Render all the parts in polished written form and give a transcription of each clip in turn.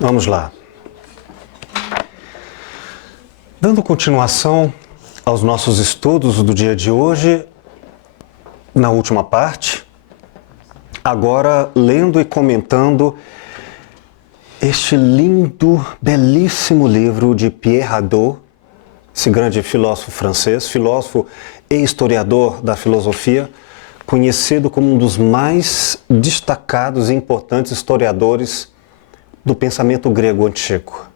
Vamos lá. Dando continuação aos nossos estudos do dia de hoje, na última parte, agora lendo e comentando este lindo, belíssimo livro de Pierre Hadot, esse grande filósofo francês, filósofo e historiador da filosofia, conhecido como um dos mais destacados e importantes historiadores do pensamento grego antigo.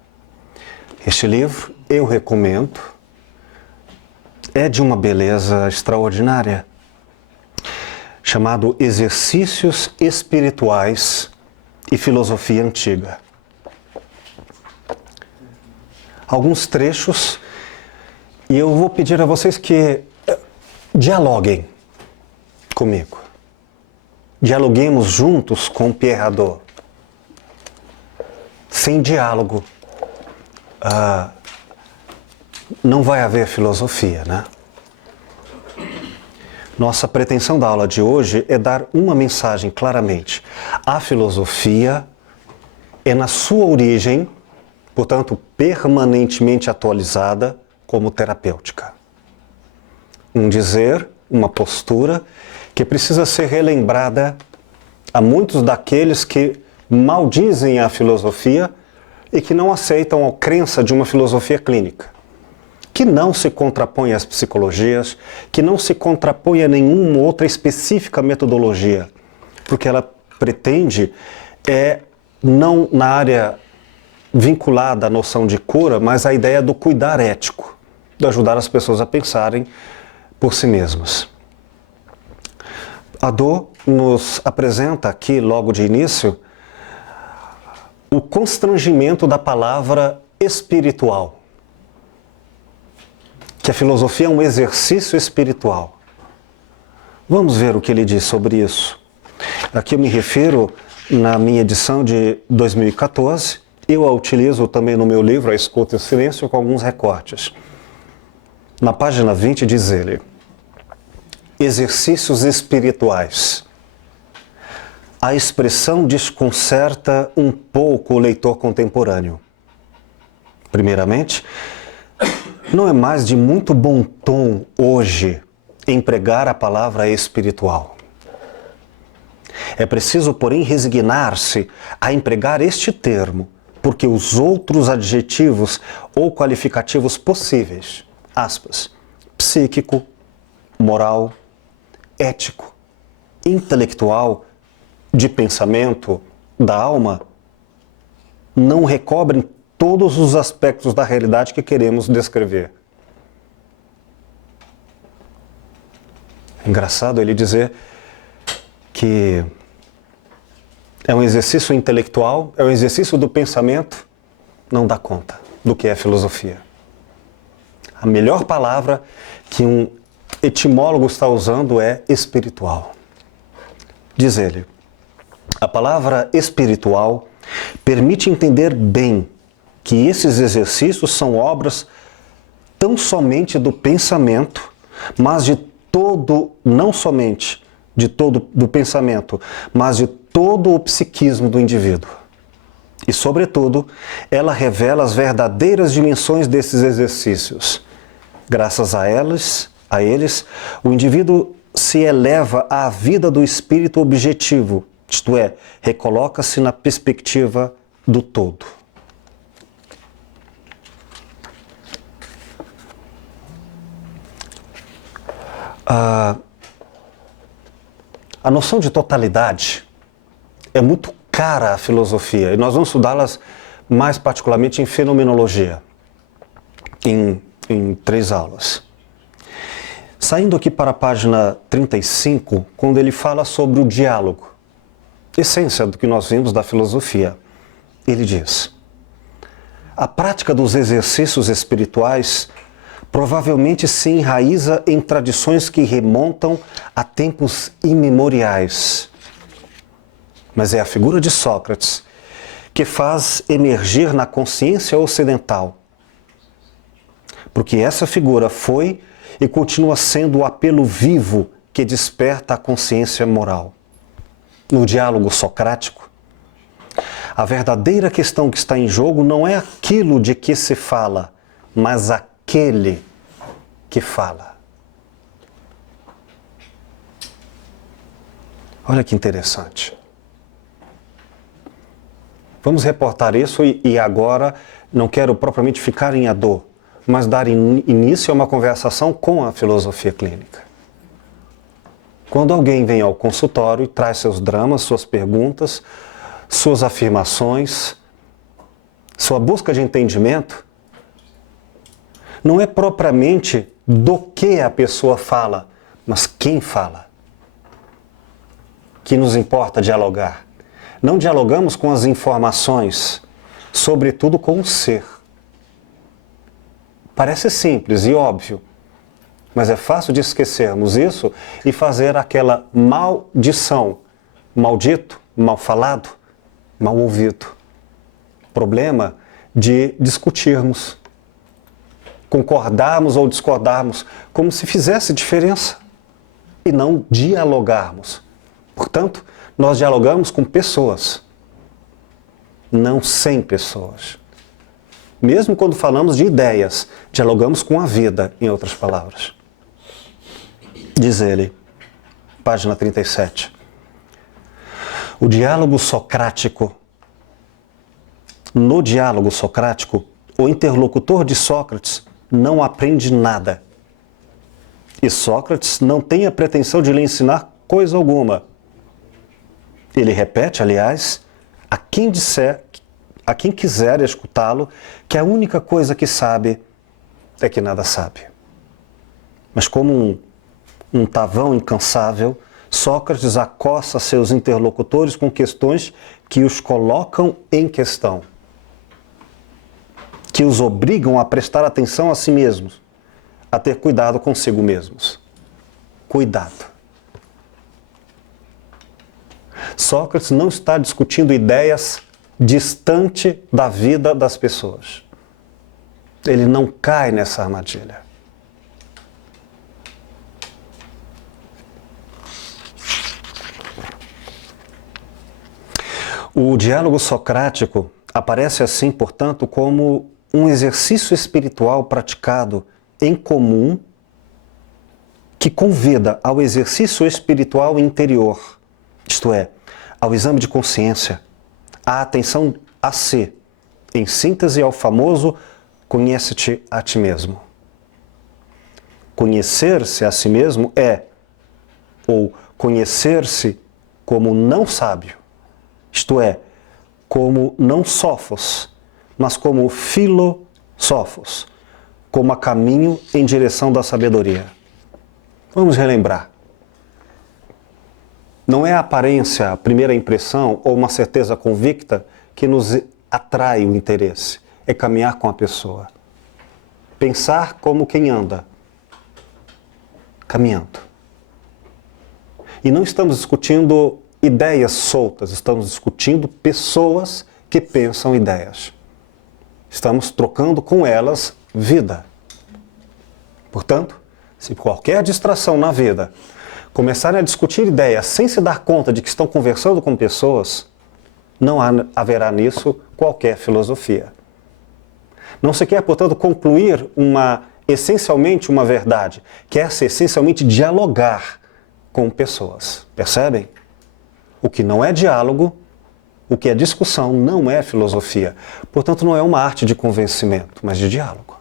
Este livro eu recomendo, é de uma beleza extraordinária, chamado Exercícios Espirituais e Filosofia Antiga. Alguns trechos, e eu vou pedir a vocês que dialoguem comigo. Dialoguemos juntos com Pierre Hadot. Sem diálogo, não vai haver filosofia, né? Nossa pretensão da aula de hoje é dar uma mensagem claramente. A filosofia é na sua origem, portanto, permanentemente atualizada como terapêutica. Um dizer, uma postura que precisa ser relembrada a muitos daqueles que maldizem a filosofia e que não aceitam a crença de uma filosofia clínica, que não se contrapõe às psicologias, que não se contrapõe a nenhuma outra específica metodologia, porque ela pretende, não na área vinculada à noção de cura, mas a ideia do cuidar ético, de ajudar as pessoas a pensarem por si mesmas. Hadot nos apresenta aqui, logo de início, o constrangimento da palavra espiritual. Que a filosofia é um exercício espiritual. Vamos ver o que ele diz sobre isso. Aqui eu me refiro na minha edição de 2014. Eu a utilizo também no meu livro, A Escuta e o Silêncio, com alguns recortes. Na página 20 diz ele: exercícios espirituais. A expressão desconcerta um pouco o leitor contemporâneo. Primeiramente, não é mais de muito bom tom hoje empregar a palavra espiritual. É preciso, porém, resignar-se a empregar este termo, porque os outros adjetivos ou qualificativos possíveis, aspas, psíquico, moral, ético, intelectual, de pensamento, da alma, não recobrem todos os aspectos da realidade que queremos descrever. É engraçado ele dizer que é um exercício intelectual, é um exercício do pensamento, não dá conta do que é filosofia. A melhor palavra que um etimólogo está usando é espiritual. Diz ele: a palavra espiritual permite entender bem que esses exercícios são obras tão somente do pensamento, mas de todo, não somente de todo do pensamento, mas de todo o psiquismo do indivíduo. E, sobretudo, ela revela as verdadeiras dimensões desses exercícios. Graças a eles, o indivíduo se eleva à vida do espírito objetivo, isto é, recoloca-se na perspectiva do todo. A noção de totalidade é muito cara à filosofia, e nós vamos estudá-las mais particularmente em fenomenologia, em 3 aulas. Saindo aqui para a página 35, quando ele fala sobre o diálogo, essência do que nós vimos da filosofia, ele diz: a prática dos exercícios espirituais provavelmente se enraiza em tradições que remontam a tempos imemoriais. Mas é a figura de Sócrates que faz emergir na consciência ocidental. Porque essa figura foi e continua sendo o apelo vivo que desperta a consciência moral. No diálogo socrático, A verdadeira questão que está em jogo não é aquilo de que se fala, mas aquele que fala. Olha que interessante. Vamos reportar isso e agora não quero propriamente ficar em Hadot, mas dar início a uma conversação com a filosofia clínica. Quando alguém vem ao consultório e traz seus dramas, suas perguntas, suas afirmações, sua busca de entendimento, não é propriamente do que a pessoa fala, mas quem fala, que nos importa dialogar. Não dialogamos com as informações, sobretudo com o ser. Parece simples e óbvio, mas é fácil de esquecermos isso e fazer aquela maldição, maldito, mal falado, mal ouvido. Problema de discutirmos, concordarmos ou discordarmos, como se fizesse diferença, e não dialogarmos. Portanto, nós dialogamos com pessoas, não sem pessoas. Mesmo quando falamos de ideias, dialogamos com a vida, em outras palavras. Diz ele, página 37. O diálogo socrático. No diálogo socrático, o interlocutor de Sócrates não aprende nada. E Sócrates não tem a pretensão de lhe ensinar coisa alguma. Ele repete, aliás, a quem quiser escutá-lo, que a única coisa que sabe é que nada sabe. Mas como um tavão incansável, Sócrates acossa seus interlocutores com questões que os colocam em questão, que os obrigam a prestar atenção a si mesmos, a ter cuidado consigo mesmos. Cuidado. Sócrates não está discutindo ideias distante da vida das pessoas. Ele não cai nessa armadilha. O diálogo socrático aparece assim, portanto, como um exercício espiritual praticado em comum que convida ao exercício espiritual interior, isto é, ao exame de consciência, à atenção a si, em síntese ao famoso conhece-te a ti mesmo. Conhecer-se a si mesmo ou conhecer-se como não sábio, isto é, como não sófos, mas como filosófos, como a caminho em direção da sabedoria. Vamos relembrar. Não é a aparência, a primeira impressão ou uma certeza convicta que nos atrai o interesse. É caminhar com a pessoa. Pensar como quem anda. Caminhando. E não estamos discutindo ideias soltas, estamos discutindo pessoas que pensam ideias. Estamos trocando com elas vida. Portanto, se qualquer distração na vida começarem a discutir ideias sem se dar conta de que estão conversando com pessoas, não haverá nisso qualquer filosofia. Não se quer, portanto, concluir essencialmente uma verdade. Quer-se essencialmente dialogar com pessoas. Percebem? O que não é diálogo, o que é discussão, não é filosofia. Portanto, não é uma arte de convencimento, mas de diálogo.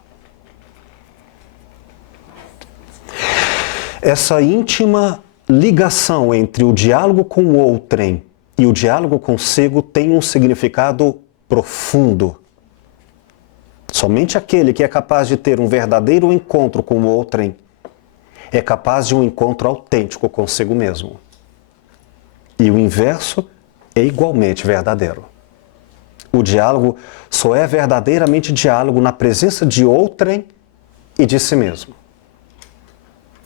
Essa íntima ligação entre o diálogo com o outrem e o diálogo consigo tem um significado profundo. Somente aquele que é capaz de ter um verdadeiro encontro com o outrem é capaz de um encontro autêntico consigo mesmo. E o inverso é igualmente verdadeiro. O diálogo só é verdadeiramente diálogo na presença de outrem e de si mesmo.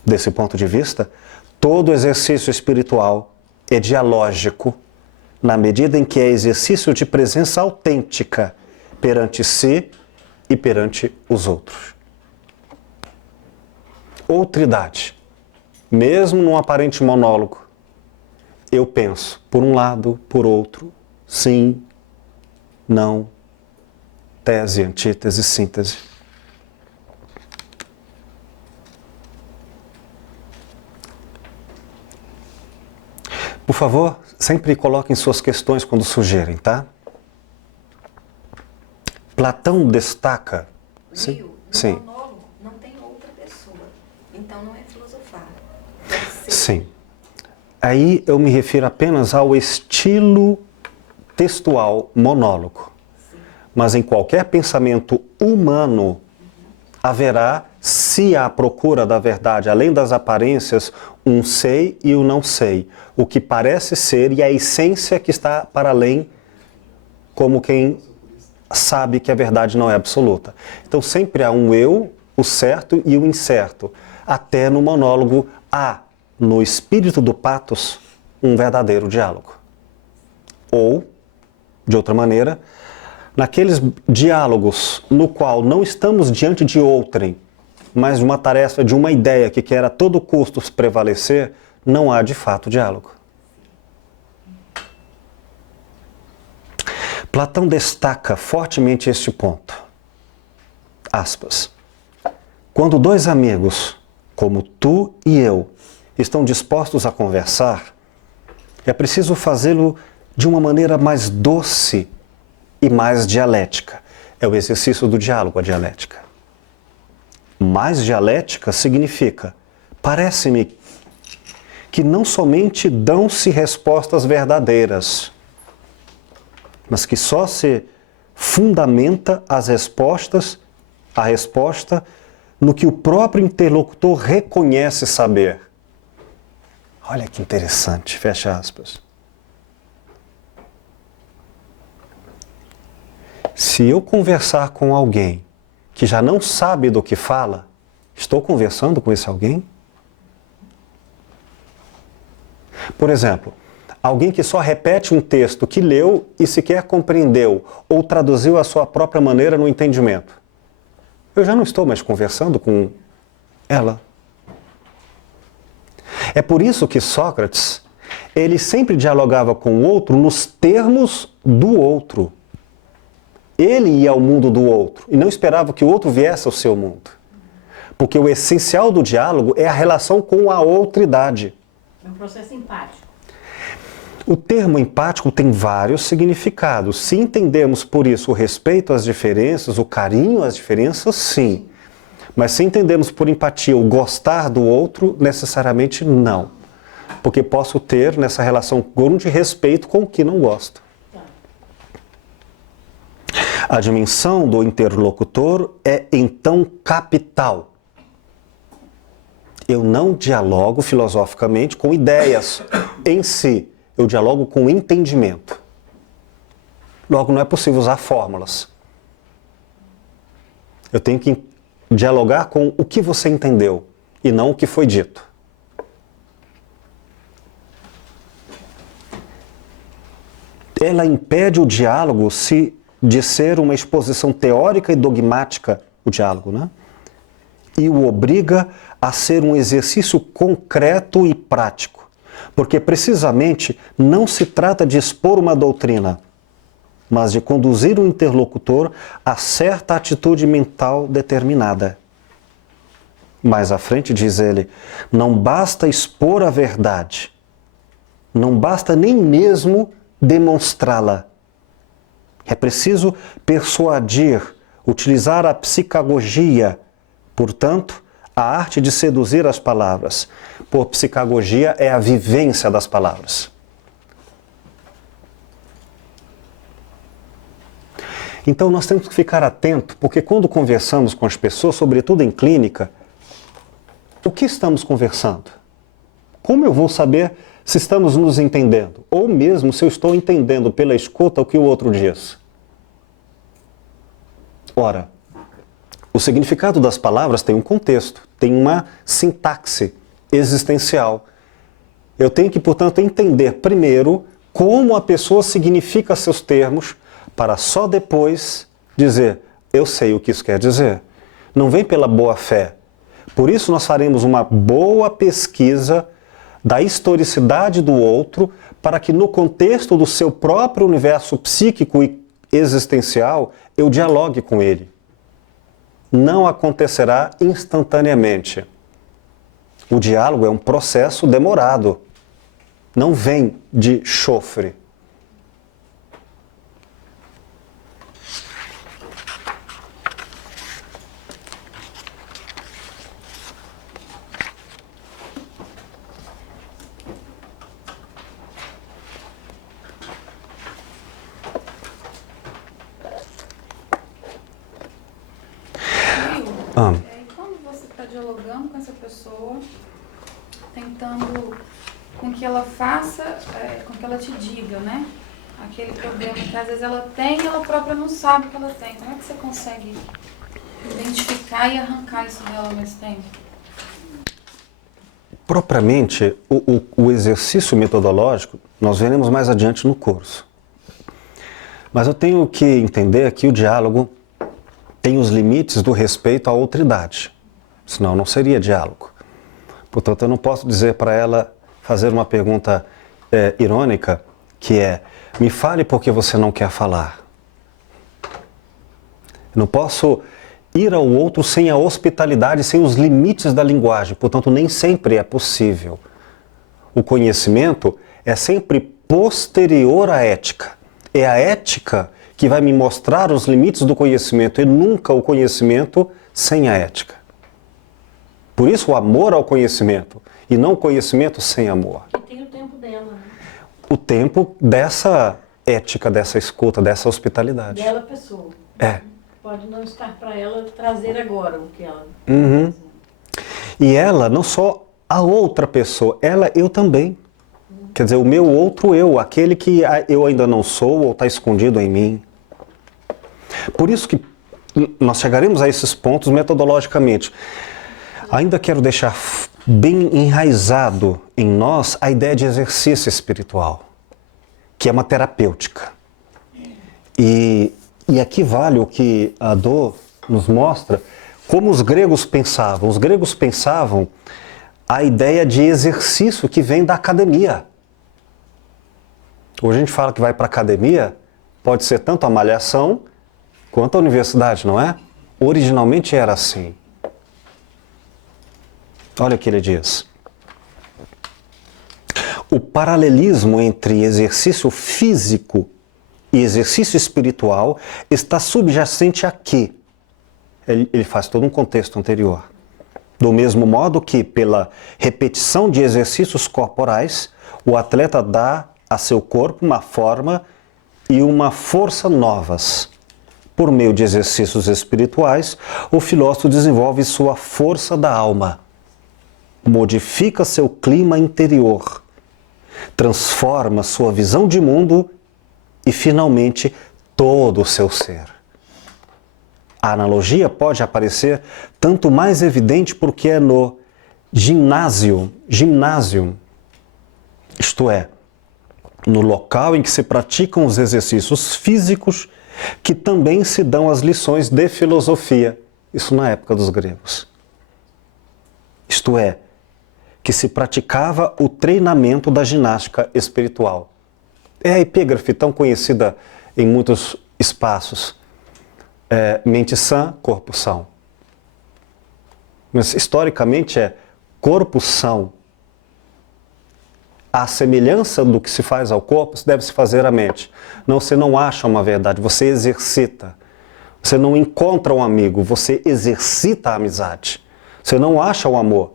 Desse ponto de vista, todo exercício espiritual é dialógico na medida em que é exercício de presença autêntica perante si e perante os outros. Outridade. Mesmo num aparente monólogo, eu penso por um lado, por outro, sim, não tese, antítese, síntese. Por favor, sempre coloquem suas questões quando surgirem, tá? Platão destaca... Rio, no monólogo não tem outra pessoa, então não é filosofar. Sim. Aí eu me refiro apenas ao estilo textual monólogo. Sim. Mas em qualquer pensamento humano haverá, se há procura da verdade, além das aparências, um sei e o não sei. O que parece ser e a essência que está para além, como quem sabe que a verdade não é absoluta. Então sempre há um eu, o certo e o incerto. Até no monólogo há, no espírito do pathos, um verdadeiro diálogo. Ou, de outra maneira, naqueles diálogos no qual não estamos diante de outrem, mas de uma tarefa, de uma ideia que quer a todo custo prevalecer, não há de fato diálogo. Platão destaca fortemente este ponto. Aspas. Quando dois amigos, como tu e eu, estão dispostos a conversar, é preciso fazê-lo de uma maneira mais doce e mais dialética. É o exercício do diálogo, a dialética. Mais dialética significa, parece-me que não somente dão-se respostas verdadeiras, mas que só se fundamenta a resposta no que o próprio interlocutor reconhece saber. Olha que interessante, fecha aspas. Se eu conversar com alguém que já não sabe do que fala, estou conversando com esse alguém? Por exemplo, alguém que só repete um texto que leu e sequer compreendeu ou traduziu à sua própria maneira no entendimento. Eu já não estou mais conversando com ela. É por isso que Sócrates, ele sempre dialogava com o outro nos termos do outro. Ele ia ao mundo do outro e não esperava que o outro viesse ao seu mundo. Porque o essencial do diálogo é a relação com a outridade. É um processo empático. O termo empático tem vários significados. Se entendemos por isso o respeito às diferenças, o carinho às diferenças, sim. Mas se entendemos por empatia o gostar do outro, necessariamente não. Porque posso ter nessa relação grande respeito com o que não gosto. A dimensão do interlocutor é então capital. Eu não dialogo filosoficamente com ideias em si. Eu dialogo com entendimento. Logo, não é possível usar fórmulas. Eu tenho que dialogar com o que você entendeu e não o que foi dito. Ela impede o diálogo de ser uma exposição teórica e dogmática, o diálogo, né? E o obriga a ser um exercício concreto e prático. Porque precisamente não se trata de expor uma doutrina, mas de conduzir o interlocutor a certa atitude mental determinada. Mais à frente, diz ele, não basta expor a verdade, não basta nem mesmo demonstrá-la. É preciso persuadir, utilizar a psicagogia, portanto, a arte de seduzir as palavras. Por psicagogia é a vivência das palavras. Então nós temos que ficar atentos, porque quando conversamos com as pessoas, sobretudo em clínica, o que estamos conversando? Como eu vou saber se estamos nos entendendo? Ou mesmo se eu estou entendendo pela escuta o que o outro diz? Ora, o significado das palavras tem um contexto, tem uma sintaxe existencial. Eu tenho que, portanto, entender primeiro como a pessoa significa seus termos, para só depois dizer, eu sei o que isso quer dizer. Não vem pela boa fé. Por isso nós faremos uma boa pesquisa da historicidade do outro, para que no contexto do seu próprio universo psíquico e existencial, eu dialogue com ele. Não acontecerá instantaneamente. O diálogo é um processo demorado. Não vem de chofre. Quando você está dialogando com essa pessoa, tentando com que ela faça, com que ela te diga, né? Aquele problema que às vezes ela tem e ela própria não sabe que ela tem. Como é que você consegue identificar e arrancar isso dela ao mesmo tempo? Propriamente, o exercício metodológico, nós veremos mais adiante no curso. Mas eu tenho que entender que o diálogo tem os limites do respeito à outridade. Senão não seria diálogo. Portanto, eu não posso dizer para ela, fazer uma pergunta irônica, que é: me fale porque você não quer falar. Eu não posso ir ao outro sem a hospitalidade, sem os limites da linguagem. Portanto, nem sempre é possível. O conhecimento é sempre posterior à ética. É a ética que vai me mostrar os limites do conhecimento e nunca o conhecimento sem a ética. Por isso o amor ao conhecimento e não o conhecimento sem amor. E tem o tempo dela, né? O tempo dessa ética, dessa escuta, dessa hospitalidade. Dela pessoa. É. Pode não estar para ela trazer agora o que ela... Uhum. E ela, não só a outra pessoa, ela, eu também. Quer dizer, o meu outro eu, aquele que eu ainda não sou ou está escondido em mim. Por isso que nós chegaremos a esses pontos metodologicamente. Ainda quero deixar bem enraizado em nós a ideia de exercício espiritual, que é uma terapêutica. E aqui vale o que a Dô nos mostra, como os gregos pensavam. Os gregos pensavam a ideia de exercício que vem da academia. Hoje a gente fala que vai para a academia, pode ser tanto a malhação quanto a universidade, não é? Originalmente era assim. Olha o que ele diz. O paralelismo entre exercício físico e exercício espiritual está subjacente aqui. Ele faz todo um contexto anterior. Do mesmo modo que, pela repetição de exercícios corporais, o atleta dá a seu corpo uma forma e uma força novas. Por meio de exercícios espirituais, o filósofo desenvolve sua força da alma, modifica seu clima interior, transforma sua visão de mundo e, finalmente, todo o seu ser. A analogia pode aparecer tanto mais evidente porque é no ginásio, isto é, no local em que se praticam os exercícios físicos, que também se dão as lições de filosofia, isso na época dos gregos. Isto é, que se praticava o treinamento da ginástica espiritual. É a epígrafe tão conhecida em muitos espaços. Mente sã, corpo são. Mas historicamente é corpo são. A semelhança do que se faz ao corpo deve se fazer à mente. Não, você não acha uma verdade, você exercita. Você não encontra um amigo, você exercita a amizade. Você não acha o amor,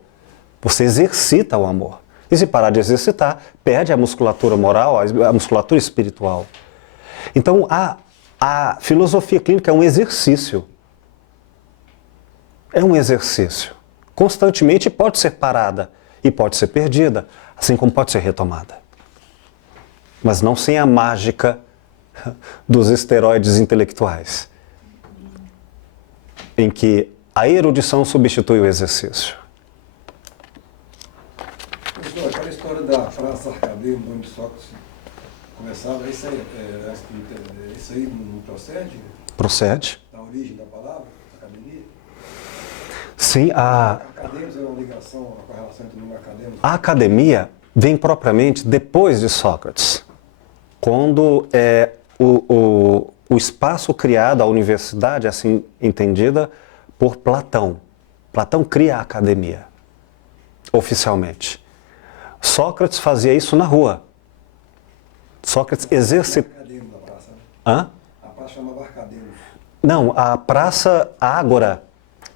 você exercita o amor. E se parar de exercitar, perde a musculatura moral, a musculatura espiritual. Então, a filosofia clínica é um exercício. É um exercício. Constantemente pode ser parada e pode ser perdida, assim como pode ser retomada. Mas não sem a mágica dos esteroides intelectuais, em que a erudição substitui o exercício. Professor, aquela história da Praça Arcadeia, onde Sócrates começava, isso aí não procede? Procede. Da origem da palavra, academia? Sim, Acadêmicos é uma ligação, uma correlação entre o nome acadêmico. A academia vem propriamente depois de Sócrates, quando o o espaço criado, a universidade, assim entendida, por Platão. Platão cria a academia, oficialmente. Sócrates fazia isso na rua. Sócrates exercitava... Arcademos da praça, né? Hã? A praça chamava Arcademos. Não, a praça, a ágora,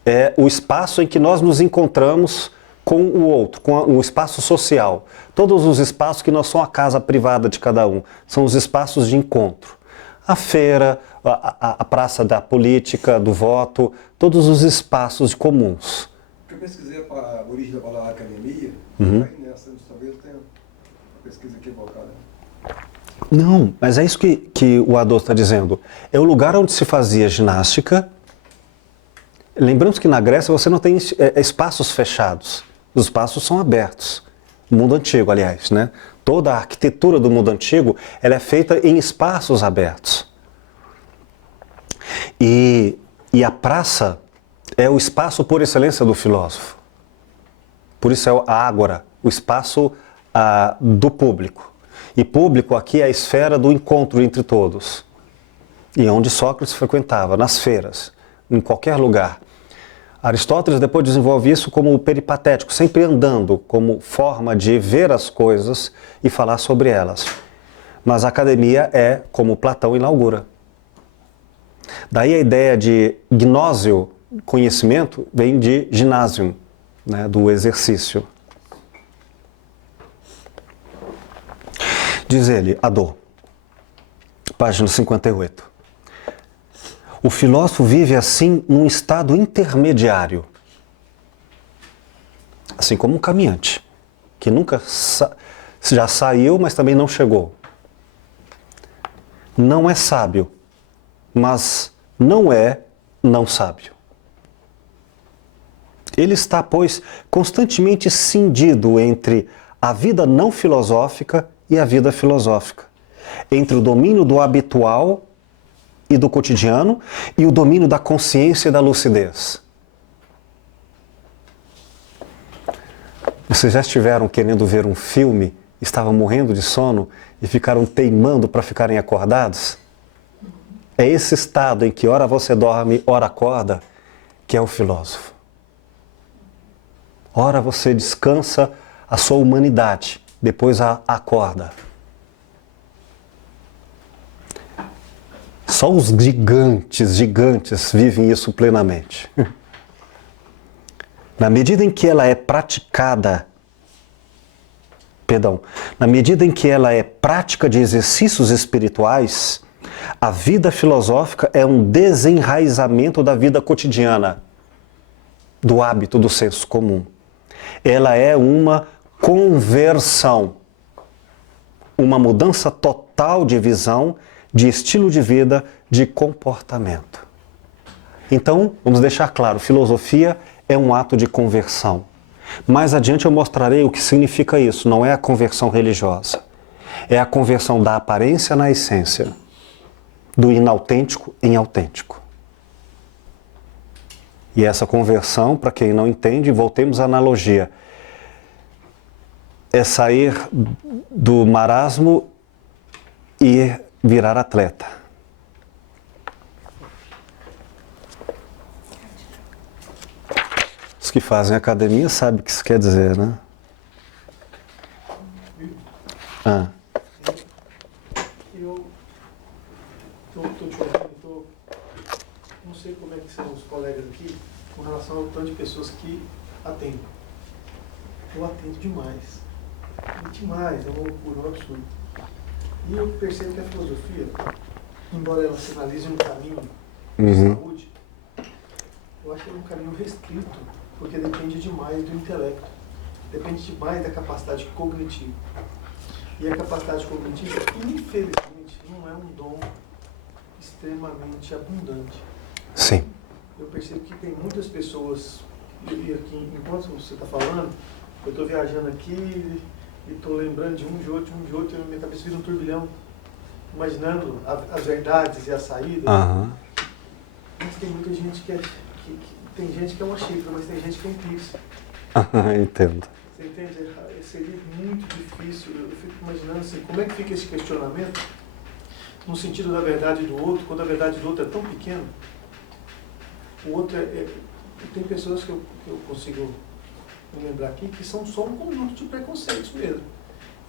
é o espaço em que nós nos encontramos com o outro, com o espaço social. Todos os espaços que não são a casa privada de cada um, são os espaços de encontro. A feira, a praça da política, do voto, todos os espaços comuns. Porque eu pesquisei a origem da palavra academia, aí nessa, talvez eu tenha uma pesquisa equivocada. Não, mas é isso que o Adolfo está dizendo. É o lugar onde se fazia ginástica. Lembramos que na Grécia você não tem espaços fechados. Os espaços são abertos. O mundo antigo, aliás, né? Toda a arquitetura do mundo antigo, ela é feita em espaços abertos. E a praça é o espaço por excelência do filósofo. Por isso é a ágora, o espaço do público. E público aqui é a esfera do encontro entre todos. E onde Sócrates frequentava, nas feiras, em qualquer lugar. Aristóteles depois desenvolve isso como o peripatético, sempre andando, como forma de ver as coisas e falar sobre elas. Mas a academia é como Platão inaugura. Daí a ideia de gnósio, conhecimento, vem de ginásio, né, do exercício. Diz ele, Adô, página 58. O filósofo vive assim num estado intermediário, assim como um caminhante, que nunca já saiu, mas também não chegou. Não é sábio, mas não é não sábio. Ele está, pois, constantemente cindido entre a vida não filosófica e a vida filosófica, entre o domínio do habitual e do cotidiano e o domínio da consciência e da lucidez. Vocês já estiveram querendo ver um filme, estavam morrendo de sono e ficaram teimando para ficarem acordados? É esse estado em que ora você dorme, ora acorda, que é o filósofo. Ora você descansa a sua humanidade, depois acorda. Só os gigantes vivem isso plenamente. Na medida em que ela é praticada, na medida em que ela é prática de exercícios espirituais, a vida filosófica é um desenraizamento da vida cotidiana, do hábito, do senso comum. Ela é uma conversão, uma mudança total de visão, de estilo de vida, de comportamento. Então, vamos deixar claro, filosofia é um ato de conversão. Mais adiante eu mostrarei o que significa isso, não é a conversão religiosa. É a conversão da aparência na essência, do inautêntico em autêntico. E essa conversão, para quem não entende, voltemos à analogia, é sair do marasmo e virar atleta. Os que fazem academia sabem o que isso quer dizer, né? Eu estou te ouvindo, não sei como é que são os colegas aqui com relação ao tanto de pessoas que atendem. Eu atendo demais. Demais, é uma loucura, um absurdo. E eu percebo que a filosofia, embora ela sinalize um caminho de saúde, eu acho que é um caminho restrito, porque depende demais do intelecto, depende demais da capacidade cognitiva. E a capacidade cognitiva, infelizmente, não é um dom extremamente abundante. Sim. Eu percebo que tem muitas pessoas, e aqui, enquanto você está falando, eu estou viajando aqui e estou lembrando de um de outro, e minha cabeça vira um turbilhão, imaginando as verdades e as saídas. Mas tem muita gente que tem gente que é uma xícara, mas tem gente que é um pix. Entendo. Você entende? Seria muito difícil, eu fico imaginando assim, como é que fica esse questionamento no sentido da verdade do outro, quando a verdade do outro é tão pequena. O outro tem pessoas que eu consigo me lembrar aqui que são só um conjunto de preconceitos mesmo.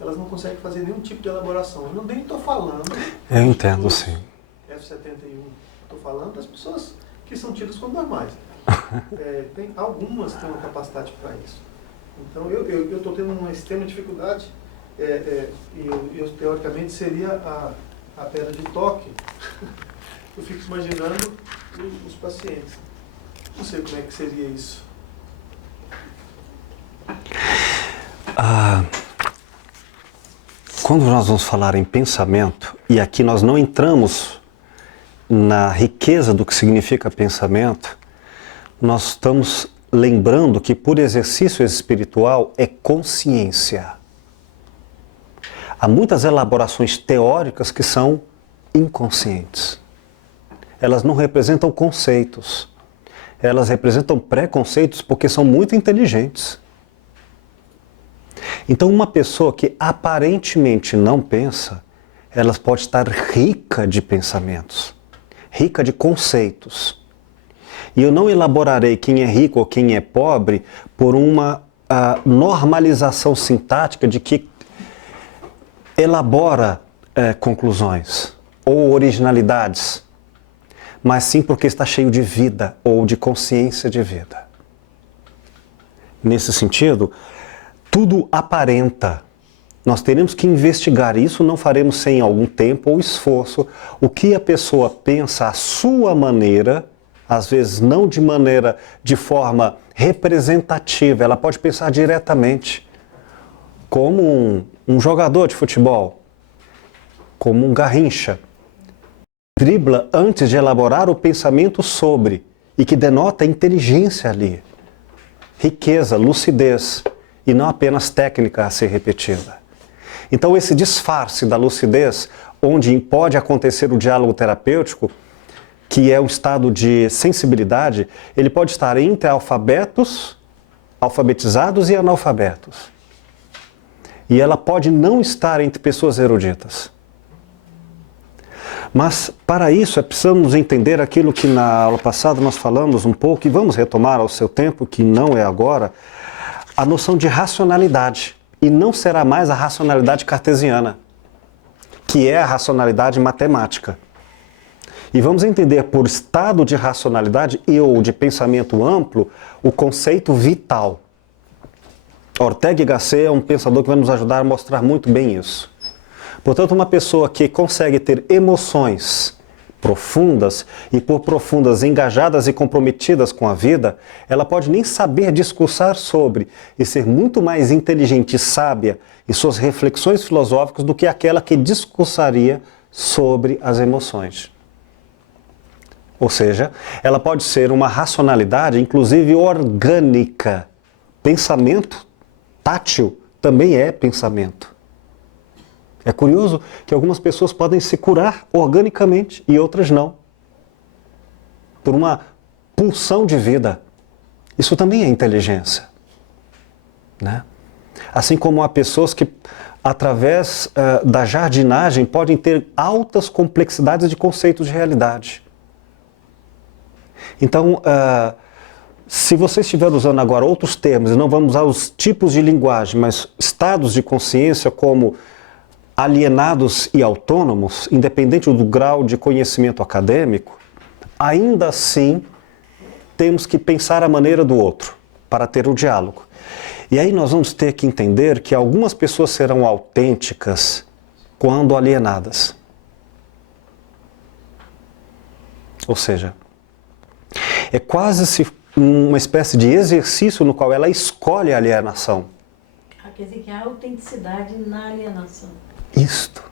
Elas não conseguem fazer nenhum tipo de elaboração. Eu nem estou falando... Eu entendo, sim. F71, estou falando das pessoas que são tidas como normais. Algumas têm uma capacidade para isso. Então, eu estou tendo uma extrema dificuldade, e eu, teoricamente, seria a pedra de toque. Eu fico imaginando os pacientes. Não sei como é que seria isso. Quando nós vamos falar em pensamento, e aqui nós não entramos na riqueza do que significa pensamento, nós estamos lembrando que por exercício espiritual é consciência. Há muitas elaborações teóricas que são inconscientes. Elas não representam conceitos. Elas representam preconceitos porque são muito inteligentes. Então, uma pessoa que aparentemente não pensa, ela pode estar rica de pensamentos, rica de conceitos. E eu não elaborarei quem é rico ou quem é pobre por uma normalização sintática de que elabora conclusões ou originalidades, mas sim porque está cheio de vida ou de consciência de vida. Nesse sentido, tudo aparenta. Nós teremos que investigar isso, não faremos sem algum tempo ou esforço, o que a pessoa pensa à sua maneira, às vezes não de forma representativa, ela pode pensar diretamente, como um jogador de futebol, como um Garrincha, dribla antes de elaborar o pensamento sobre, e que denota inteligência ali, riqueza, lucidez, e não apenas técnica a ser repetida. Então esse disfarce da lucidez, onde pode acontecer o diálogo terapêutico, que é um estado de sensibilidade, ele pode estar entre alfabetizados e analfabetos. E ela pode não estar entre pessoas eruditas. Mas para isso precisamos entender aquilo que na aula passada nós falamos um pouco, e vamos retomar ao seu tempo, que não é agora, a noção de racionalidade. E não será mais a racionalidade cartesiana, que é a racionalidade matemática. E vamos entender por estado de racionalidade ou de pensamento amplo o conceito vital. Ortega y Gasset é um pensador que vai nos ajudar a mostrar muito bem isso. Portanto, uma pessoa que consegue ter emoções profundas, e por profundas, engajadas e comprometidas com a vida, ela pode nem saber discursar sobre e ser muito mais inteligente e sábia em suas reflexões filosóficas do que aquela que discursaria sobre as emoções. Ou seja, ela pode ser uma racionalidade, inclusive orgânica. Pensamento tátil também é pensamento. É curioso que algumas pessoas podem se curar organicamente e outras não. Por uma pulsão de vida. Isso também é inteligência, né? Assim como há pessoas que, através da jardinagem, podem ter altas complexidades de conceitos de realidade. Então, se você estiver usando agora outros termos, e não vamos usar os tipos de linguagem, mas estados de consciência como alienados e autônomos, independente do grau de conhecimento acadêmico, ainda assim temos que pensar a maneira do outro para ter o diálogo. E aí nós vamos ter que entender que algumas pessoas serão autênticas quando alienadas. Ou seja, é quase uma espécie de exercício no qual ela escolhe a alienação. Quer dizer que há autenticidade na alienação. Isto.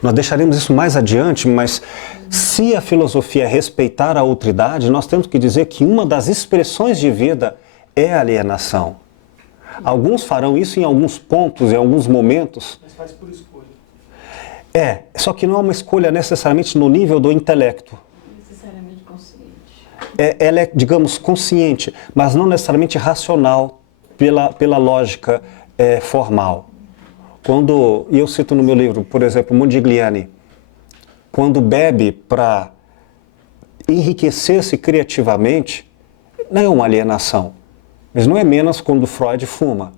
Nós deixaremos isso mais adiante, mas se a filosofia respeitar a outridade, nós temos que dizer que uma das expressões de vida é a alienação. Alguns farão isso em alguns pontos, em alguns momentos. Mas faz por escolha. Só que não é uma escolha necessariamente no nível do intelecto. Necessariamente consciente. Ela é, digamos, consciente, mas não necessariamente racional pela lógica formal. E eu cito no meu livro, por exemplo, Modigliani, quando bebe para enriquecer-se criativamente, não é uma alienação. Mas não é menos quando Freud fuma.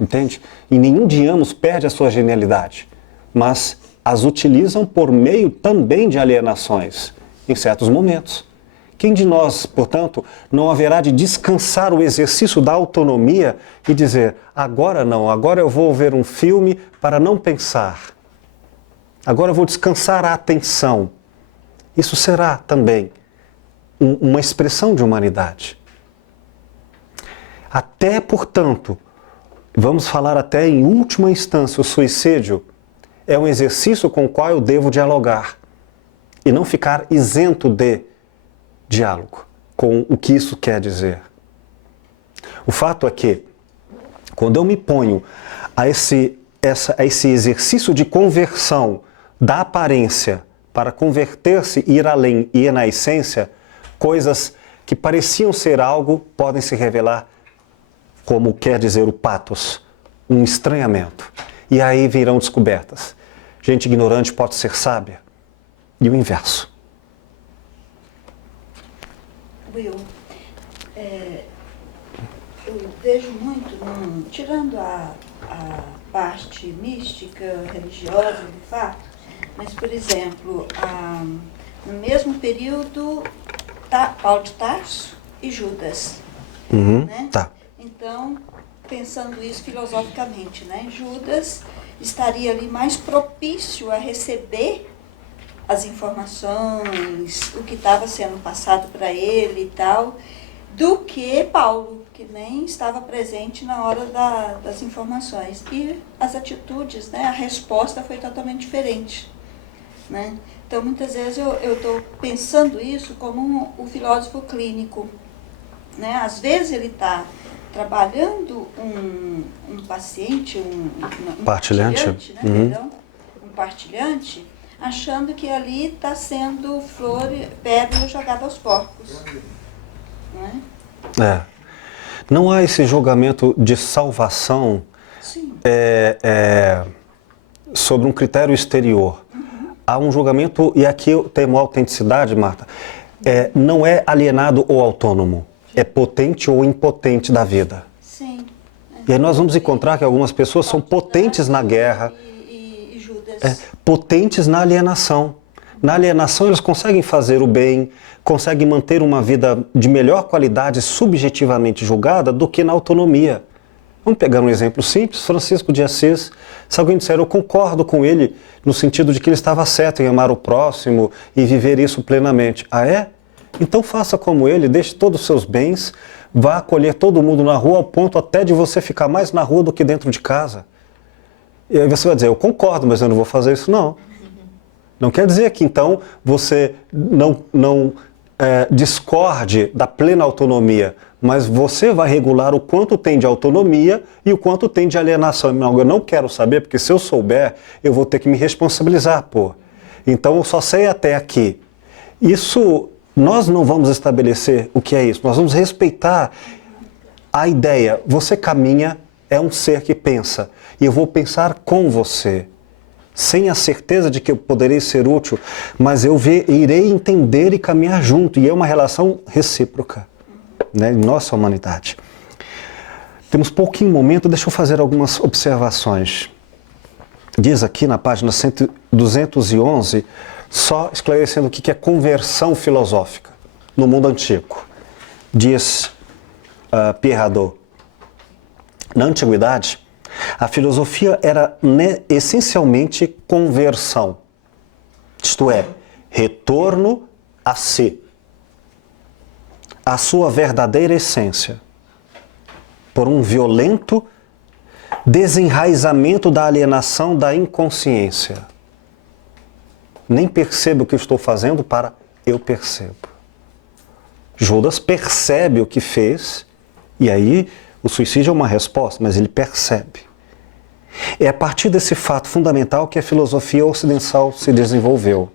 Entende? E nenhum de ambos perde a sua genialidade, mas as utilizam por meio também de alienações, em certos momentos. Quem de nós, portanto, não haverá de descansar o exercício da autonomia e dizer, agora não, agora eu vou ver um filme para não pensar. Agora eu vou descansar a atenção. Isso será também uma expressão de humanidade. Até, portanto, vamos falar até em última instância, o suicídio é um exercício com o qual eu devo dialogar e não ficar isento de diálogo com o que isso quer dizer. O fato é que, quando eu me ponho a esse exercício de conversão da aparência para converter-se, ir além e ir na essência, coisas que pareciam ser algo podem se revelar como quer dizer o pathos, um estranhamento. E aí virão descobertas. Gente ignorante pode ser sábia. E o inverso. Will, eu vejo muito, tirando a parte mística, religiosa, de fato, mas, por exemplo, no mesmo período, Paulo de Tarso e Judas. Né? Tá. Então, pensando isso filosoficamente, né? Judas estaria ali mais propício a receber as informações, o que estava sendo passado para ele e tal, do que Paulo, que nem estava presente na hora das informações. E as atitudes, né? A resposta foi totalmente diferente. Né? Então, muitas vezes eu estou pensando isso como o filósofo clínico. Né? Às vezes ele está trabalhando um paciente, um partilhante, né? Perdão, um partilhante, achando que ali está sendo pedra jogada aos porcos. Né? Não há esse julgamento de salvação sobre um critério exterior. Há um julgamento, e aqui eu tenho autenticidade, Marta, não é alienado ou autônomo. É potente ou impotente da vida. Sim. E aí nós vamos encontrar que algumas pessoas são potentes na guerra, e Judas. Potentes na alienação. Na alienação eles conseguem fazer o bem, conseguem manter uma vida de melhor qualidade subjetivamente julgada do que na autonomia. Vamos pegar um exemplo simples, Francisco de Assis. Se alguém disser, eu concordo com ele no sentido de que ele estava certo em amar o próximo e viver isso plenamente. Ah, é? Então faça como ele, deixe todos os seus bens, vá acolher todo mundo na rua ao ponto até de você ficar mais na rua do que dentro de casa. E aí você vai dizer, eu concordo, mas eu não vou fazer isso não. Não quer dizer que então você não discorde da plena autonomia, mas você vai regular o quanto tem de autonomia e o quanto tem de alienação. Não, eu não quero saber, porque se eu souber, eu vou ter que me responsabilizar, pô. Então eu só sei até aqui. Isso... Nós não vamos estabelecer o que é isso, nós vamos respeitar a ideia. Você caminha, é um ser que pensa, e eu vou pensar com você, sem a certeza de que eu poderei ser útil, mas eu irei entender e caminhar junto, e é uma relação recíproca, né, em nossa humanidade. Temos pouquinho momento, deixa eu fazer algumas observações. Diz aqui na página 211, só esclarecendo o que é conversão filosófica no mundo antigo. Diz Pierre Hadot, na antiguidade, a filosofia era essencialmente conversão, isto é, retorno a si, a sua verdadeira essência, por um violento desenraizamento da alienação da inconsciência. Nem percebo o que eu estou fazendo para eu percebo. Judas percebe o que fez e aí o suicídio é uma resposta, mas ele percebe. É a partir desse fato fundamental que a filosofia ocidental se desenvolveu.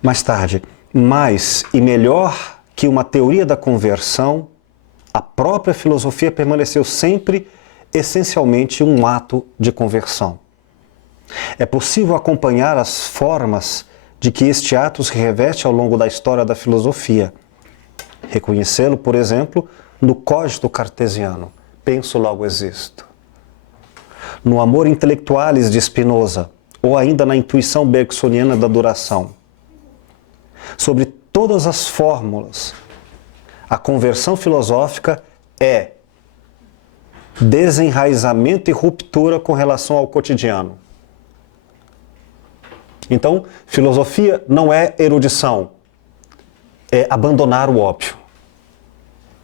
Mais tarde, mais e melhor que uma teoria da conversão, a própria filosofia permaneceu sempre essencialmente um ato de conversão. É possível acompanhar as formas de que este ato se reveste ao longo da história da filosofia. Reconhecê-lo, por exemplo, no cogito cartesiano, penso logo existo. No amor intelectualis de Spinoza, ou ainda na intuição bergsoniana da duração. Sobre todas as fórmulas, a conversão filosófica é desenraizamento e ruptura com relação ao cotidiano. Então, filosofia não é erudição, é abandonar o óbvio.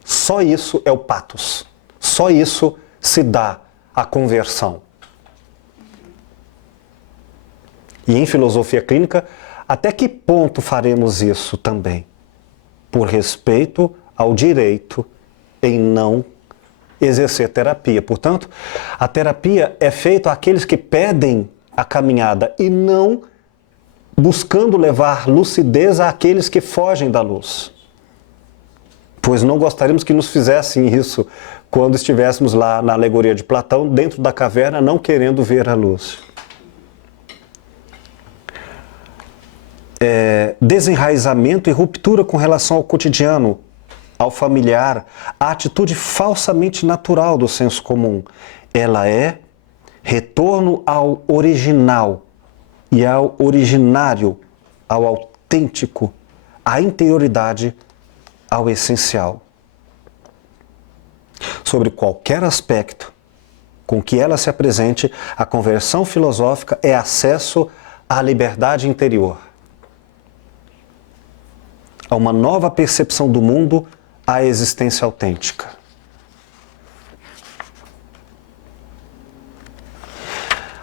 Só isso é o pathos. Só isso se dá a conversão. E em filosofia clínica, até que ponto faremos isso também? Por respeito ao direito em não exercer terapia. Portanto, a terapia é feita àqueles que pedem a caminhada e não buscando levar lucidez àqueles que fogem da luz. Pois não gostaríamos que nos fizessem isso quando estivéssemos lá na alegoria de Platão, dentro da caverna, não querendo ver a luz. Desenraizamento e ruptura com relação ao cotidiano, ao familiar, a atitude falsamente natural do senso comum. Ela é retorno ao original e ao originário, ao autêntico, à interioridade, ao essencial. Sobre qualquer aspecto com que ela se apresente, a conversão filosófica é acesso à liberdade interior, a uma nova percepção do mundo, à existência autêntica.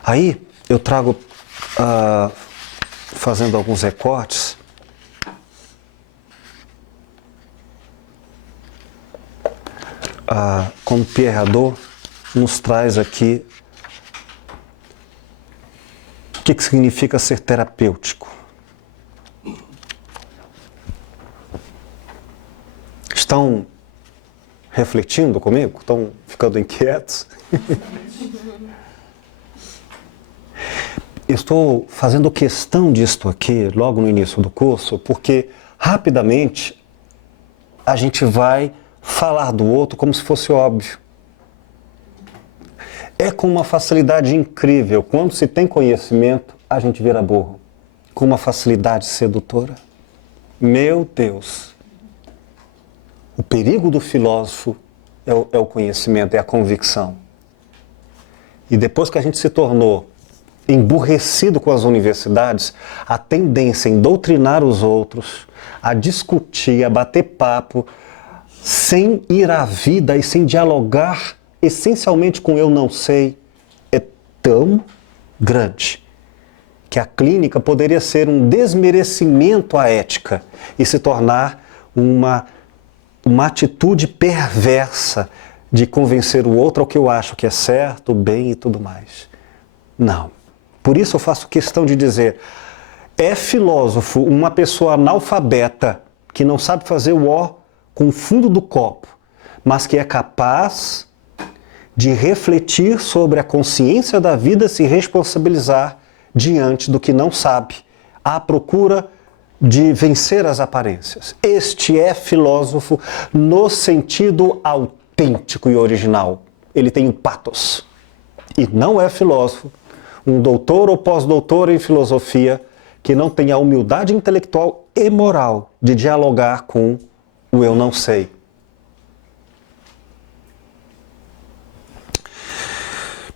Aí eu trago, fazendo alguns recortes, como Pierre Hadot nos traz aqui o que significa ser terapêutico. Estão refletindo comigo? Estão ficando inquietos? Estou fazendo questão disto aqui, logo no início do curso, porque rapidamente a gente vai falar do outro como se fosse óbvio. É com uma facilidade incrível. Quando se tem conhecimento, a gente vira burro. Com uma facilidade sedutora. Meu Deus! O perigo do filósofo é o conhecimento, é a convicção. E depois que a gente se tornou emburrecido com as universidades, a tendência em doutrinar os outros, a discutir, a bater papo, sem ir à vida e sem dialogar essencialmente com eu não sei, é tão grande que a clínica poderia ser um desmerecimento à ética e se tornar uma atitude perversa de convencer o outro ao que eu acho que é certo, bem e tudo mais. Não. Por isso eu faço questão de dizer, é filósofo uma pessoa analfabeta que não sabe fazer o O com o fundo do copo, mas que é capaz de refletir sobre a consciência da vida, se responsabilizar diante do que não sabe, à procura de vencer as aparências. Este é filósofo no sentido autêntico e original. Ele tem um pathos. E não é filósofo um doutor ou pós-doutor em filosofia que não tem a humildade intelectual e moral de dialogar com o eu não sei.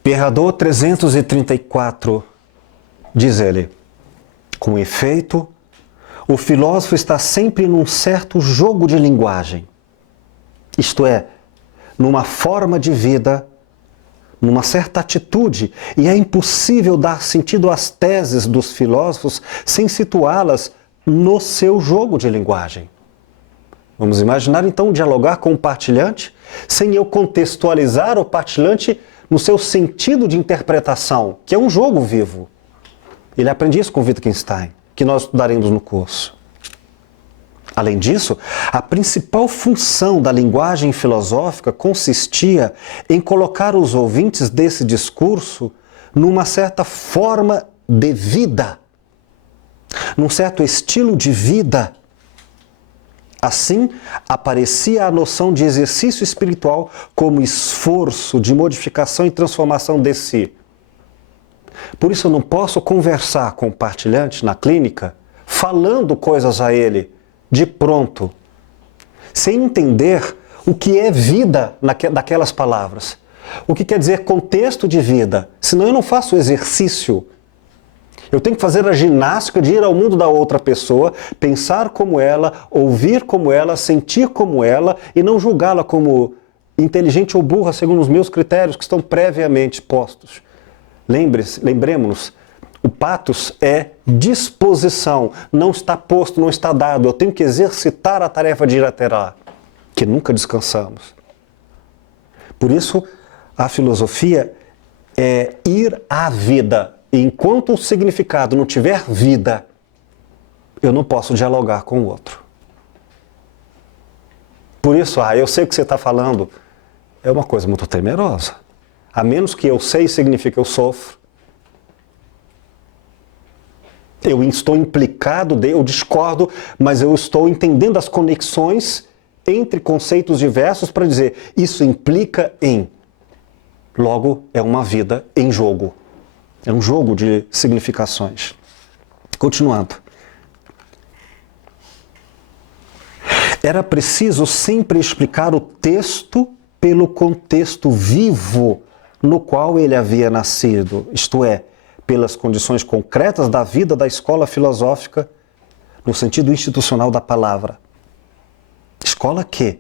Pierre Hadot 334, diz ele, com efeito, o filósofo está sempre num certo jogo de linguagem, isto é, numa forma de vida, numa certa atitude, e é impossível dar sentido às teses dos filósofos sem situá-las no seu jogo de linguagem. Vamos imaginar então dialogar com o partilhante sem eu contextualizar o partilhante no seu sentido de interpretação, que é um jogo vivo. Ele aprende isso com Wittgenstein, que nós estudaremos no curso. Além disso, a principal função da linguagem filosófica consistia em colocar os ouvintes desse discurso numa certa forma de vida, num certo estilo de vida. Assim, aparecia a noção de exercício espiritual como esforço de modificação e transformação de si. Por isso eu não posso conversar com o partilhante na clínica, falando coisas a ele, de pronto, sem entender o que é vida daquelas palavras. O que quer dizer contexto de vida, senão eu não faço exercício. Eu tenho que fazer a ginástica de ir ao mundo da outra pessoa, pensar como ela, ouvir como ela, sentir como ela e não julgá-la como inteligente ou burra segundo os meus critérios que estão previamente postos. Lembremos-nos, o patos é disposição, não está posto, não está dado. Eu tenho que exercitar a tarefa de ir até lá, que nunca descansamos. Por isso, a filosofia é ir à vida. E enquanto o significado não tiver vida, eu não posso dialogar com o outro. Por isso, eu sei o que você está falando, é uma coisa muito temerosa. A menos que eu sei significa que eu sofro. Eu estou implicado, eu discordo, mas eu estou entendendo as conexões entre conceitos diversos para dizer, isso implica em. Logo, é uma vida em jogo. É um jogo de significações. Continuando. Era preciso sempre explicar o texto pelo contexto vivo no qual ele havia nascido, isto é, pelas condições concretas da vida da escola filosófica, no sentido institucional da palavra. Escola que,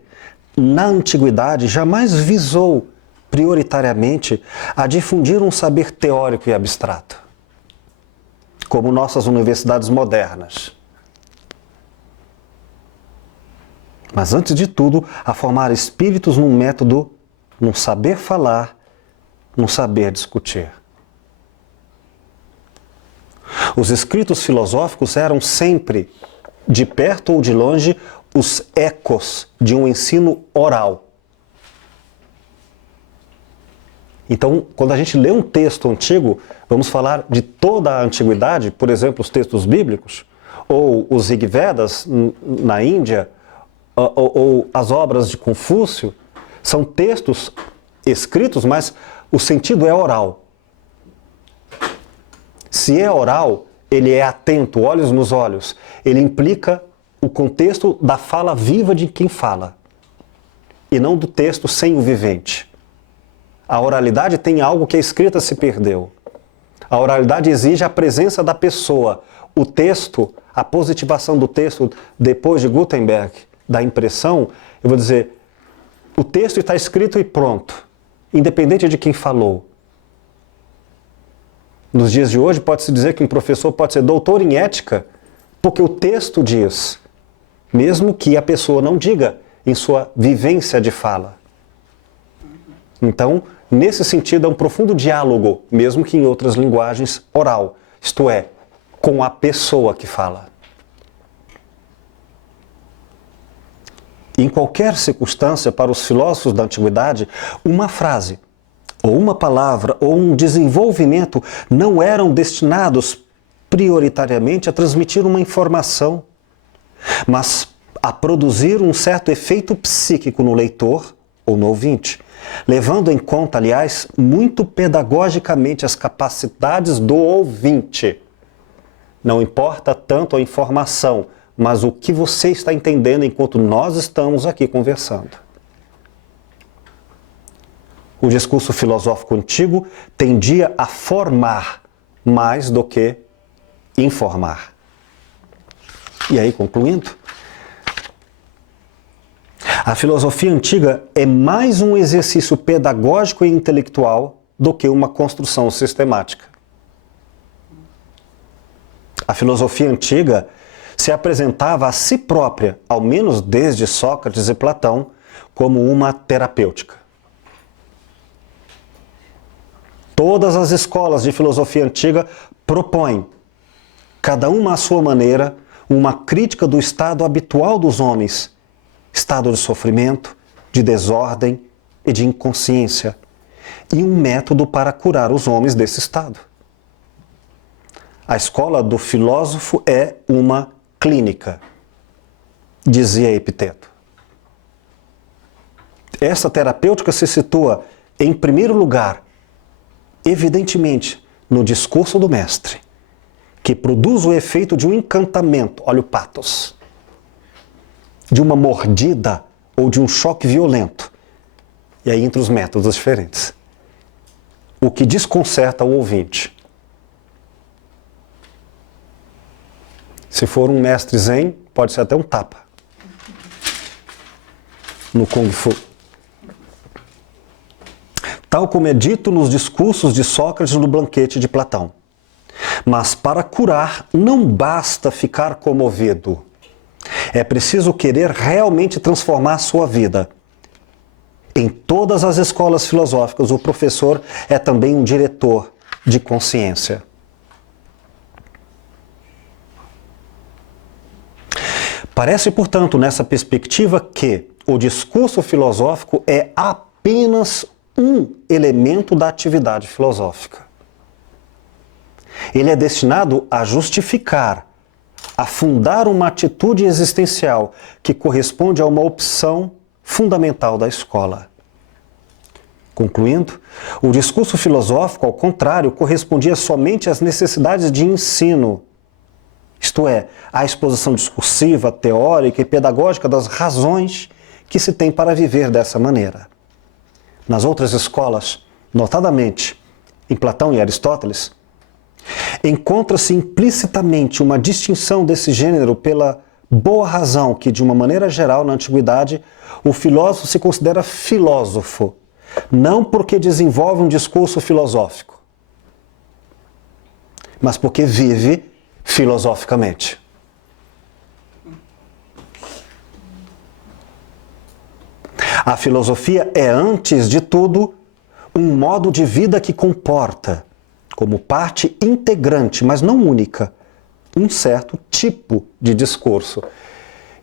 na antiguidade, jamais visou prioritariamente a difundir um saber teórico e abstrato, como nossas universidades modernas. Mas, antes de tudo, a formar espíritos num método, num saber falar, num saber discutir. Os escritos filosóficos eram sempre, de perto ou de longe, os ecos de um ensino oral. Então, quando a gente lê um texto antigo, vamos falar de toda a antiguidade, por exemplo, os textos bíblicos, ou os Rig Vedas na Índia, ou as obras de Confúcio, são textos escritos, mas o sentido é oral. Se é oral, ele é atento, olhos nos olhos. Ele implica o contexto da fala viva de quem fala, e não do texto sem o vivente. A oralidade tem algo que a escrita se perdeu. A oralidade exige a presença da pessoa. O texto, a positivação do texto, depois de Gutenberg, da impressão, eu vou dizer, o texto está escrito e pronto, independente de quem falou. Nos dias de hoje, pode-se dizer que um professor pode ser doutor em ética, porque o texto diz, mesmo que a pessoa não diga em sua vivência de fala. Então, nesse sentido, é um profundo diálogo, mesmo que em outras linguagens, oral, isto é, com a pessoa que fala. Em qualquer circunstância, para os filósofos da antiguidade, uma frase, ou uma palavra, ou um desenvolvimento não eram destinados prioritariamente a transmitir uma informação, mas a produzir um certo efeito psíquico no leitor ou no ouvinte, levando em conta, aliás, muito pedagogicamente as capacidades do ouvinte. Não importa tanto a informação, mas o que você está entendendo enquanto nós estamos aqui conversando. O discurso filosófico antigo tendia a formar mais do que informar. E aí, concluindo, a filosofia antiga é mais um exercício pedagógico e intelectual do que uma construção sistemática. A filosofia antiga se apresentava a si própria, ao menos desde Sócrates e Platão, como uma terapêutica. Todas as escolas de filosofia antiga propõem, cada uma à sua maneira, uma crítica do estado habitual dos homens, estado de sofrimento, de desordem e de inconsciência, e um método para curar os homens desse estado. A escola do filósofo é uma clínica, dizia Epiteto. Essa terapêutica se situa, em primeiro lugar, evidentemente, no discurso do mestre, que produz o efeito de um encantamento, olha o pathos, de uma mordida ou de um choque violento. E aí entre os métodos diferentes. O que desconcerta o ouvinte. Se for um mestre zen, pode ser até um tapa. No Kung Fu. Tal como é dito nos discursos de Sócrates no banquete de Platão. Mas para curar não basta ficar comovido. É preciso querer realmente transformar sua vida. Em todas as escolas filosóficas, o professor é também um diretor de consciência. Parece, portanto, nessa perspectiva que o discurso filosófico é apenas um elemento da atividade filosófica. Ele é destinado a justificar, a fundar uma atitude existencial que corresponde a uma opção fundamental da escola. Concluindo, o discurso filosófico, ao contrário, correspondia somente às necessidades de ensino, isto é, à exposição discursiva, teórica e pedagógica das razões que se tem para viver dessa maneira. Nas outras escolas, notadamente em Platão e Aristóteles, encontra-se implicitamente uma distinção desse gênero pela boa razão que, de uma maneira geral, na antiguidade, o filósofo se considera filósofo, não porque desenvolve um discurso filosófico, mas porque vive filosoficamente. A filosofia é, antes de tudo, um modo de vida que comporta, como parte integrante, mas não única, um certo tipo de discurso.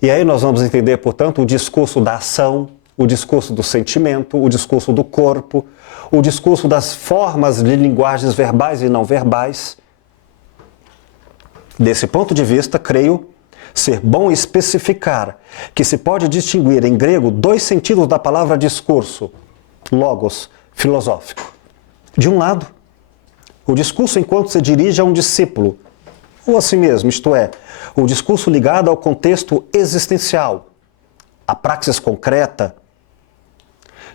E aí nós vamos entender, portanto, o discurso da ação, o discurso do sentimento, o discurso do corpo, o discurso das formas de linguagens verbais e não verbais. Desse ponto de vista, creio ser bom especificar que se pode distinguir em grego dois sentidos da palavra discurso, logos, filosófico. De um lado, o discurso enquanto se dirige a um discípulo, ou a si mesmo, isto é, o discurso ligado ao contexto existencial, à praxis concreta,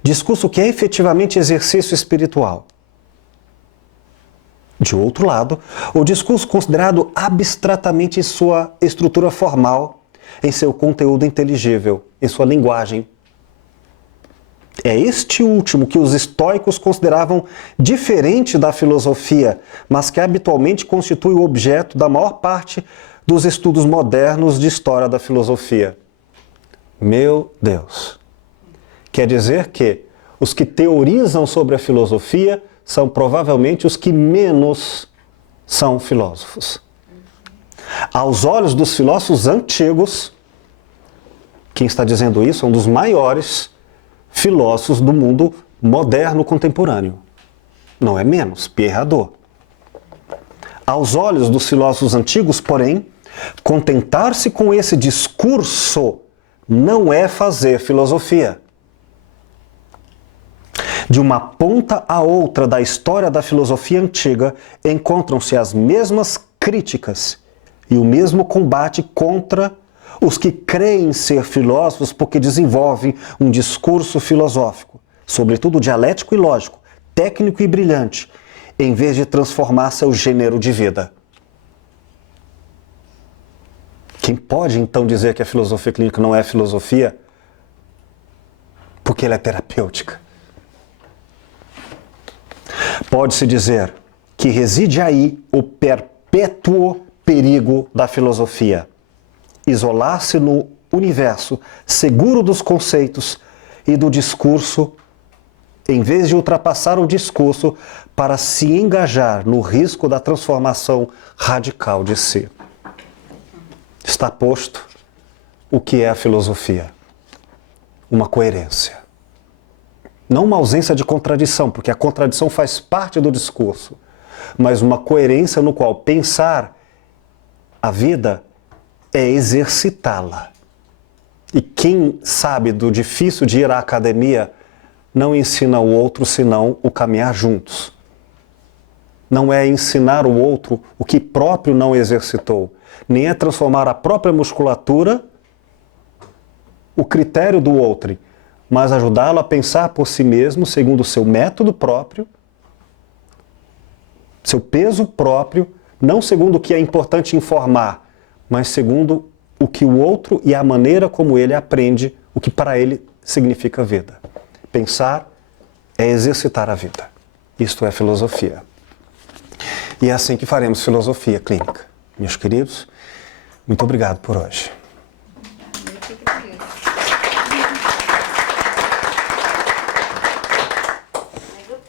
discurso que é efetivamente exercício espiritual. De outro lado, o discurso considerado abstratamente em sua estrutura formal, em seu conteúdo inteligível, em sua linguagem. É este último que os estoicos consideravam diferente da filosofia, mas que habitualmente constitui o objeto da maior parte dos estudos modernos de história da filosofia. Meu Deus! Quer dizer que os que teorizam sobre a filosofia são provavelmente os que menos são filósofos. Aos olhos dos filósofos antigos, quem está dizendo isso é um dos maiores filósofos do mundo moderno contemporâneo. Não é menos, Pierre Hadot. Aos olhos dos filósofos antigos, porém, contentar-se com esse discurso não é fazer filosofia. De uma ponta a outra da história da filosofia antiga, encontram-se as mesmas críticas e o mesmo combate contra os que creem ser filósofos porque desenvolvem um discurso filosófico, sobretudo dialético e lógico, técnico e brilhante, em vez de transformar seu gênero de vida. Quem pode então dizer que a filosofia clínica não é filosofia? Porque ela é terapêutica. Pode-se dizer que reside aí o perpétuo perigo da filosofia. Isolar-se no universo seguro dos conceitos e do discurso, em vez de ultrapassar o discurso para se engajar no risco da transformação radical de si. Está posto o que é a filosofia. Uma coerência. Não uma ausência de contradição, porque a contradição faz parte do discurso, mas uma coerência no qual pensar a vida é exercitá-la. E quem sabe do difícil de ir à academia não ensina o outro senão o caminhar juntos. Não é ensinar o outro o que próprio não exercitou, nem é transformar a própria musculatura o critério do outro, mas ajudá-lo a pensar por si mesmo segundo o seu método próprio, seu peso próprio, não segundo o que é importante informar, mas segundo o que o outro e a maneira como ele aprende o que para ele significa vida. Pensar é exercitar a vida. Isto é filosofia. E é assim que faremos filosofia clínica. Meus queridos, muito obrigado por hoje.